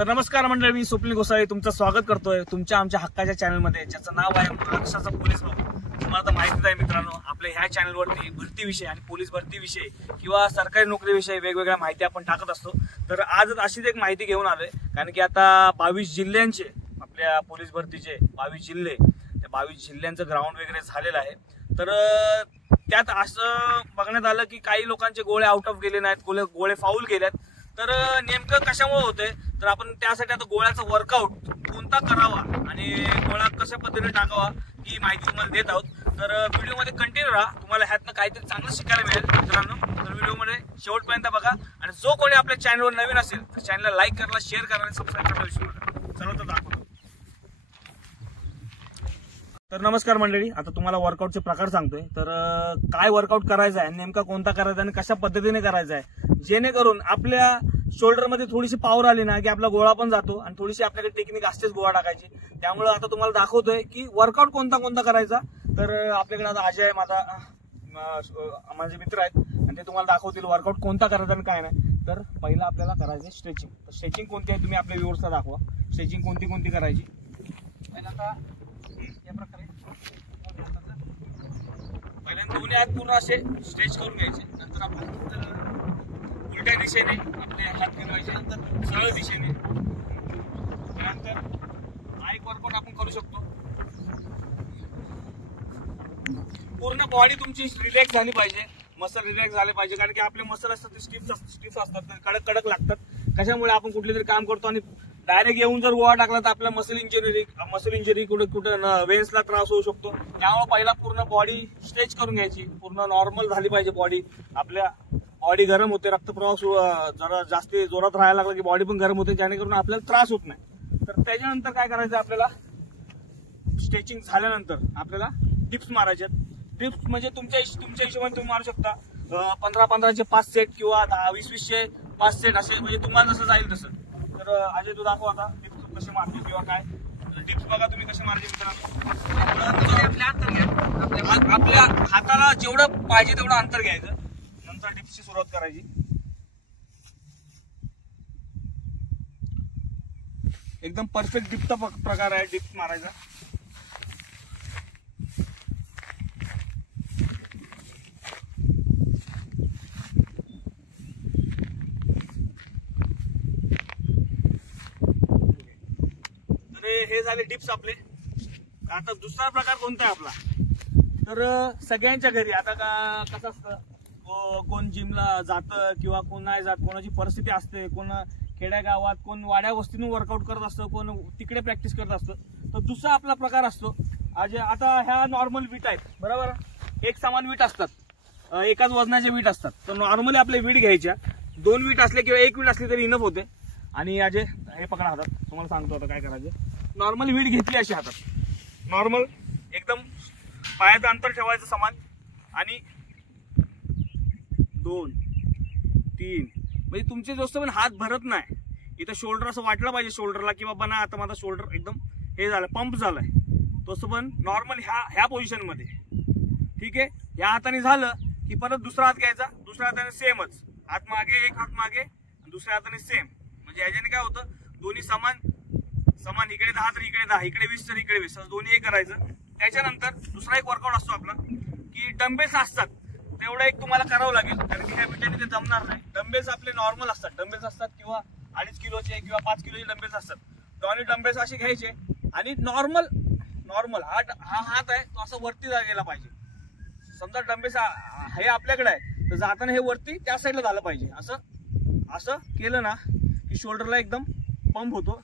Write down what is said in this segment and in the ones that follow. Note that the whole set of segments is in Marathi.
तर नमस्कार मंडळी, मी स्वप्नील गोसावी तुमचं स्वागत करतोय तुमच्या आमच्या हक्काच्या चॅनलमध्ये, ज्याचं नाव आहे महाराष्ट्राचा पोलीस भाऊ. तुम्हाला तर माहितीच आहे मित्रांनो, आपल्या ह्या चॅनलवरती भरती विषय आणि पोलीस भरती विषय किंवा सरकारी नोकरी विषय वेगवेगळ्या माहिती आपण टाकत असतो. तर आज अशीच एक माहिती घेऊन आलोय, कारण की आता 22 जिल्ह्यांचे आपल्या पोलीस भरतीचे 22 जिल्हे, त्या 22 जिल्ह्यांचं ग्राउंड वगैरे झालेलं आहे. तर त्यात असं बघण्यात आलं की काही लोकांचे गोळे आउट ऑफ गेले नाहीत, गोळे फाऊल गेलेत. तर नेमकं कशामुळे होते, तर आपण त्यासाठी आता गोळ्याचा वर्कआउट कोणता करावा आणि गोळा कशा पद्धतीने टाकावा ही माहिती तुम्हाला देत आहोत. तर व्हिडिओमध्ये कंटिन्यू राहा, तुम्हाला ह्यातनं काहीतरी चांगलं शिकायला मिळेल मित्रांनो. तर व्हिडिओमध्ये शेवटपर्यंत बघा आणि जो कोणी आपल्या चॅनलवर नवीन असेल तर चॅनलला लाईक करायला, शेअर करायला आणि सबस्क्राईब करायला विसरू नका. चला तर दाखवतो. तर नमस्कार मंडळी, आता तुम्हाला वर्कआउटचे प्रकार सांगतोय. तर काय वर्कआउट करायचा आहे, नेमका कोणता करायचा आणि कशा पद्धतीने करायचा आहे, जेणेकरून आपल्या शोल्डरमध्ये थोडीशी पॉवर आली ना की आपला गोळा पण जातो आणि थोडीशी आपल्याकडे टेक्निक असतेच गोळा टाकायची. त्यामुळे आता तुम्हाला दाखवतोय की वर्कआउट कोणता करायचा. तर आपल्याकडे आता अजय माझे मित्र आहेत आणि ते तुम्हाला दाखवतील वर्कआउट कोणता करायचा आणि काय नाही. तर पहिला आपल्याला करायचं स्ट्रेचिंग. तर स्ट्रेचिंग कोणती आहे तुम्ही आपल्या व्ह्यूअर्सला दाखवा. स्ट्रेचिंग कोणती करायची. पहिल्यांदा या प्रकारे पहिल्यांदा दोन्ही हात पूर्ण असे स्ट्रेच करून घ्यायचे. नंतर आपण उलट्या दिशेने आपले हात फिरवायचे, नंतर सरळ दिशेने. त्यानंतर हा एक वर्कआउट आपण करू शकतो. पूर्ण बॉडी तुमची रिलॅक्स झाली पाहिजे, मसल रिलॅक्स झाले पाहिजे, कारण की आपले मसल असतात ते स्टिफ असतात, कडक लागतात. कशामुळे आपण कुठले तरी काम करतो आणि डायरेक्ट येऊन जर गोळा टाकला तर आपल्या मसल इंजरी कुठे वेन्सला त्रास होऊ शकतो. त्यामुळे पहिला पूर्ण बॉडी स्ट्रेच करून घ्यायची, पूर्ण नॉर्मल झाली पाहिजे बॉडी. आपल्या बॉडी गरम होते, रक्तप्रवाह जरा जास्त जोरात राहायला लागला की बॉडी पण गरम होते, जेणेकरून आपल्याला त्रास होत नाही. तर त्याच्यानंतर काय करायचं, आपल्याला स्ट्रेचिंग झाल्यानंतर आपल्याला डिप्स मारायचे. डिप्स म्हणजे तुमच्या हिशोबाने तुम्ही मारू शकता. 15-15चे 5 सेट किंवा 20-20चे 5 सेट असे, म्हणजे तुम्हाला जसं जाईल तसं. तर अजय तू दाखव आता डिप्स कसे मारतो किंवा काय. डिप्स बघा तुम्ही कसे मारते मित्रांनो. आपल्या हाताला जेवढं पाहिजे तेवढं अंतर घ्यायचं, नंतर डिप्सची सुरुवात करायची. एकदम परफेक्ट डिप्सचा प्रकार आहे डिप्स मारायचा. हे झाले डिप्स आपले. आता दुसरा प्रकार कोणता आहे आपला, तर सगळ्यांच्या घरी आता कसं असतं, कोण जिमला जातं किंवा कोण नाही जात, कोणाची परिस्थिती असते, कोण खेड्यागावात, कोण वाड्या वस्तीतून वर्कआउट करत असतं, कोण तिकडे प्रॅक्टिस करत असतं. तर दुसरा आपला प्रकार असतो. आता ह्या नॉर्मल वीट आहेत बरोबर, एक समान वीट असतात, एकाच वजनाच्या वीट असतात. तर नॉर्मली आपल्या वीट घ्यायच्या, 2 वीट असले किंवा 1 वीट असली तरी इनफ होते. आणि अजय हे पकडा हातात, तुम्हाला सांगतो आता काय करायचं. नॉर्मल वीट घेतली अशी हातात, नॉर्मल एकदम पायाचं अंतर ठेवायचं समान, आणि 2, 3 म्हणजे तुमचे दोस्त पण हात भरत नाही. इथं शोल्डर असं वाटलं पाहिजे शोल्डरला की बाबा ना आता माझा शोल्डर एकदम हे झालं, पंप झालाय. तसं पण नॉर्मल ह्या पोझिशन मध्ये, ठीक आहे. ह्या हाताने झालं की परत दुसरा हात घ्यायचा, दुसऱ्या हाताने सेमच, हात मागे एक हात मागे, दुसऱ्या हाताने सेम. म्हणजे ह्याच्याने काय होतं, दोन्ही समान, इकडे 10 तर इकडे 10, इकडे 20 तर इकडे 20, दोन्ही एक करायचं. त्याच्यानंतर दुसरा एक वर्कआउट असतो आपला की डंबेल्स असतात, तेवढं एक तुम्हाला करावं लागेल, कारण की ह्या विटाने ते जमणार नाही. डंबेल्स आपले नॉर्मल असतात, किंवा 2.5 किलोचे किंवा 5 किलोचे डंबेल्स असतात. दोन्ही डंबेल्स असे घ्यायचे आणि नॉर्मल हा हात आहे तो असं वरती गेला पाहिजे. समजा डंबेल्स हे आपल्याकडे आहे तर जाताना हे वरती त्या साईडला झालं पाहिजे. असं केलं ना की शोल्डरला एकदम पंप होतो.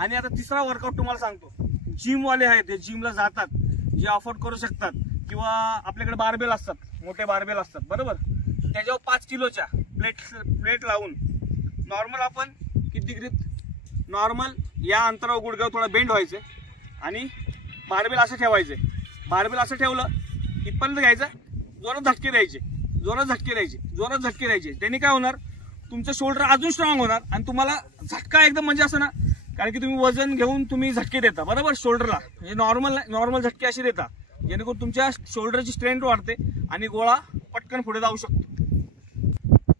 आणि आता तिसरा वर्कआउट तुम्हाला सांगतो. जिमवाले आहेत, ते जिमला जातात, जे अफोर्ड करू शकतात, किंवा आपल्याकडे बारबेल असतात, मोठे बारबेल असतात बरोबर, त्याच्यावर 5 किलोच्या प्लेट लावून नॉर्मल आपण किती डिग्रीत, नॉर्मल या अंतरावर गुडघ्यावर थोडा बेंड व्हायचे आणि बारबेल असं ठेवायचे. बारबेल असं ठेवलं इथपर्यंत घ्यायचं, जोरात झटके द्यायचे. त्यांनी काय होणार, तुमचं शोल्डर अजून स्ट्रॉंग होणार आणि तुम्हाला झटका एकदम म्हणजे असं ना, कारण की तुम्ही वजन घेऊन तुम्ही झटके देता बरोबर शोल्डरला, म्हणजे नॉर्मल झटके असे देता, जेणेकरून तुमच्या शोल्डरची स्ट्रेंथ वाढते आणि गोळा पटकन पुढे जाऊ शकतो.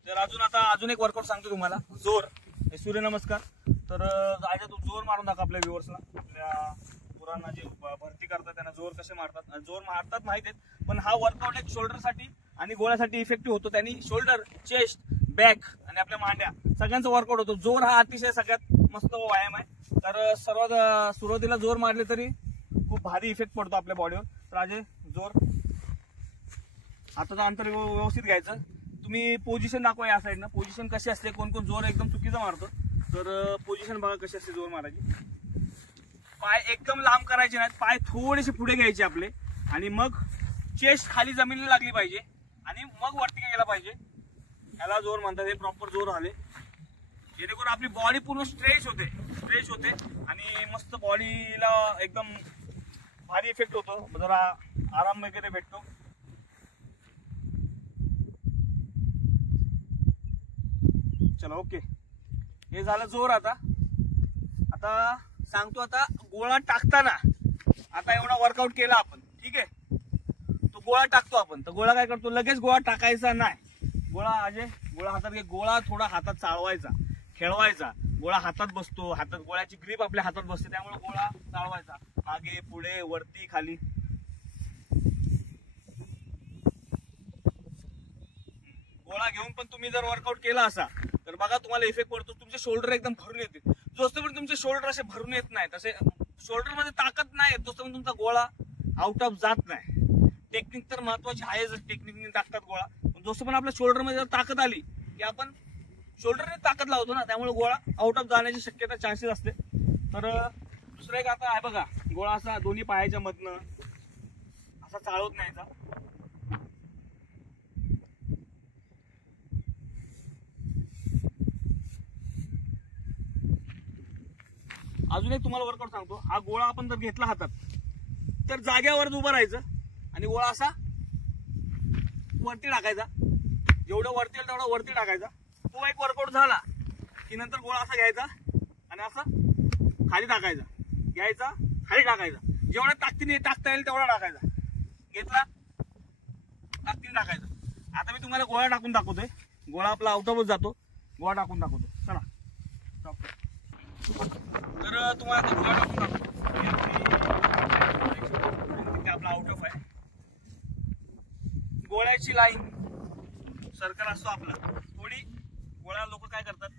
तर अजून एक वर्कआउट सांगतो तुम्हाला, जोर. हे सूर्यनमस्कार. तर जायचं तू जोर मारून दाखव आपल्या व्ह्युअर्सला, आपल्या पोरांना जे भरती करतात त्यांना जोर कसे मारतात. जोर मारतात माहित आहेत, पण हा वर्कआउट एक शोल्डरसाठी आणि गोळ्यासाठी इफेक्टिव्ह होतो. त्यांनी शोल्डर, चेस्ट, बॅक आणि आपल्या मांड्या सगळ्यांचा वर्कआउट होतो. जोर हा अतिशय सगळ्यात मस्त व्यायाम आहे. तर सर्वात सुरुवातीला जोर मारले तरी खूप भारी इफेक्ट पडतो आपल्या बॉडीवर. तर अजय जोर, हाताचं अंतर व्यवस्थित घ्यायचं. तुम्ही पोझिशन दाखवा या साईडनं, पोझिशन कशी असते. कोण कोण जोर एकदम चुकीचा मारतो, तर पोझिशन बघा कशी असते जोर मारायची. पाय एकदम लांब करायचे नाहीत, पाय थोडेसे पुढे घ्यायचे आपले आणि मग चेस्ट खाली जमिनीला लागली पाहिजे आणि मग वरती गेला पाहिजे. याला जोर म्हणतात. हे प्रॉपर जोर आले जेणेकरून आपली बॉडी पूर्ण स्ट्रेच होते आणि मस्त बॉडीला एकदम भारी इफेक्ट होतो. जरा आराम वगैरे भेटतो. चला ओके, हे झालं जोर. आता सांगतो, आता गोळा टाकताना, आता एवढा वर्कआउट केला आपण, ठीक आहे, तो गोळा टाकतो आपण. तर गोळा काय करतो, लगेच गोळा टाकायचा नाही. गोळा गोळा हातात घे. गोळा थोडा हातात चाळवायचा, खेळवायचा. गोळा हातात बसतो, हातात गोळ्याची ग्रीप आपल्या हातात बसते, त्यामुळे गोळा चाळवायचा मागे पुढे वरती खाली. गोळा घेऊन पण तुम्ही जर वर्कआउट केला असा तर बघा तुम्हाला इफेक्ट पडतो. तुमचे शोल्डर एकदम भरून येते. जोपर्यंत तुमचे शोल्डर असे भरून येत नाही, तसे शोल्डर मध्ये ताकद नाही, तोपर्यंत तुमचा गोळा आउट ऑफ जात नाही. टेक्निक तर महत्वाची आहे, टेक्निकने टाकतात गोळा. पण जसं पण आपल्या शोल्डर मध्ये जर ताकद आली की आपण शोल्डरने ताकद लावतो ना, त्यामुळे गोळा आउट ऑफ जाण्याची शक्यता, चान्सेस असते. तर दुसरं एक आता आहे बघा, गोळा असा दोन्ही पायाच्या मधनं असा चाळवत न्यायचा. अजून एक तुम्हाला वर्कआउट सांगतो. हा गोळा आपण जर घेतला हातात तर जाग्यावर उभं राहायचं आणि गोळा असा वरती टाकायचा. जेवढं वरती येईल तेवढा वरती टाकायचा. तो एक वर्कआउट झाला की नंतर गोळा असा घ्यायचा आणि असा खाली टाकायचा, घ्यायचा खाली टाकायचा. जेवढ्या ताकदीने टाकता येईल तेवढा टाकायचा. घेतला, ताकदीने टाकायचा. आता मी तुम्हाला गोळा टाकून दाखवतोय. गोळा आपला आउट ऑफच जातो. गोळा टाकून दाखवतो. चला, तर तुम्हाला आता गोळा टाकून दाखवतो. आपला आउट ऑफ आहे. गोळ्याची लाईन सर्कल असतो आपला. थोडी गोळ्या लोक काय करतात,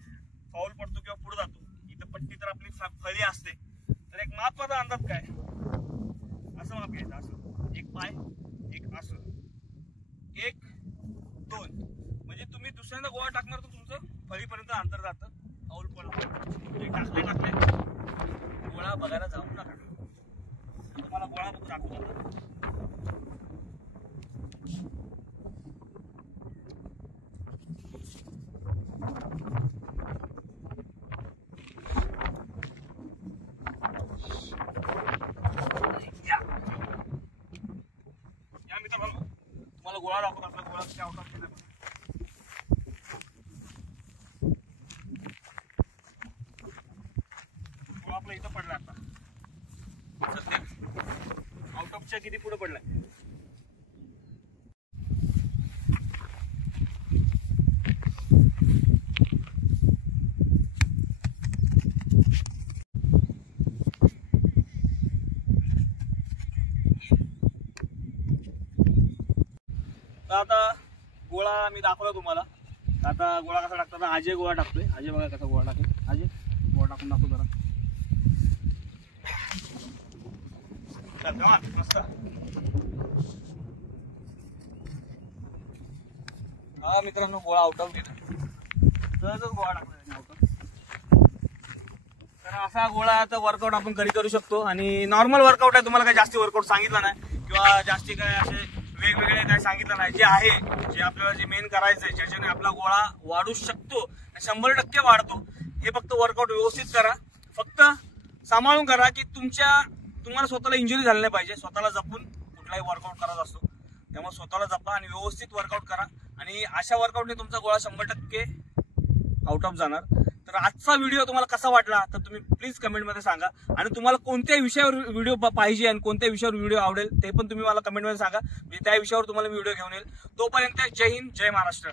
फाऊल पडतो किंवा पुढे जातो. इथं पट्टी तर आपली फळी असते. तर एक महत्वाचा अंदाज काय, असं माप घ्यायचं. असं एक पाय, एक असं, 1 2. म्हणजे तुम्ही दुसऱ्यांदा गोळा टाकणार तर तुमचं फळीपर्यंत अंतर जातं. फाऊल पडलं टाकले गोळा बघायला जाऊ नका. तुम्हाला गोळा बघून दाखवतो. या मित्रांनो, तुम्हाला गोळा दाखवतो. आपला गोळा कशा आउट ऑफ केला. आपला इथं पडला. आता सध्या आउट ऑफच्या किती पुढे पडलाय. आता गोळा मी दाखवला तुम्हाला. आता गोळा कसा टाकतात, अजय गोळा टाकतोय. अजय बघा कसा गोळा टाकतोय. अजय गोळा टाकून दाखव जरा. मस्त. हा मित्रांनो, गोळा आउट ऑफ गेला. सहजच गोळा टाकला आउट ऑफ. तर असा गोळा आता वर्कआउट आपण घरी करू शकतो. आणि नॉर्मल वर्कआउट आहे. तुम्हाला काही जास्ती वर्कआउट सांगितलं नाही किंवा जास्ती काय असे वेगवेगळे काय सांगितलं नाही. जे आहे, जे आपल्याला जे मेन करायचंय, ज्याच्याने आपला गोळा वाढू शकतो, 100% वाढतो, हे फक्त वर्कआउट व्यवस्थित करा. फक्त सांभाळून करा की तुम्हाला स्वतःला इंजुरी झाली नाही पाहिजे. स्वतःला जपून कुठलाही वर्कआउट करत असतो, त्यामुळे स्वतःला जपा आणि व्यवस्थित वर्कआउट करा. आणि अशा वर्कआउटने तुमचा गोळा 100% आउट ऑफ जाणार. तर आजचा व्हिडिओ तुम्हाला कसा वाटला तर तुम्ही प्लीज कमेंटमध्ये सांगा. आणि तुम्हाला कोणत्या विषयावर व्हिडिओ पाहिजे आणि कोणत्या विषयावर व्हिडिओ आवडेल ते पण तुम्ही मला कमेंटमध्ये सांगा. म्हणजे त्या विषयावर तुम्हाला मी व्हिडिओ घेऊन येईल. तोपर्यंत जय हिंद, जय महाराष्ट्र.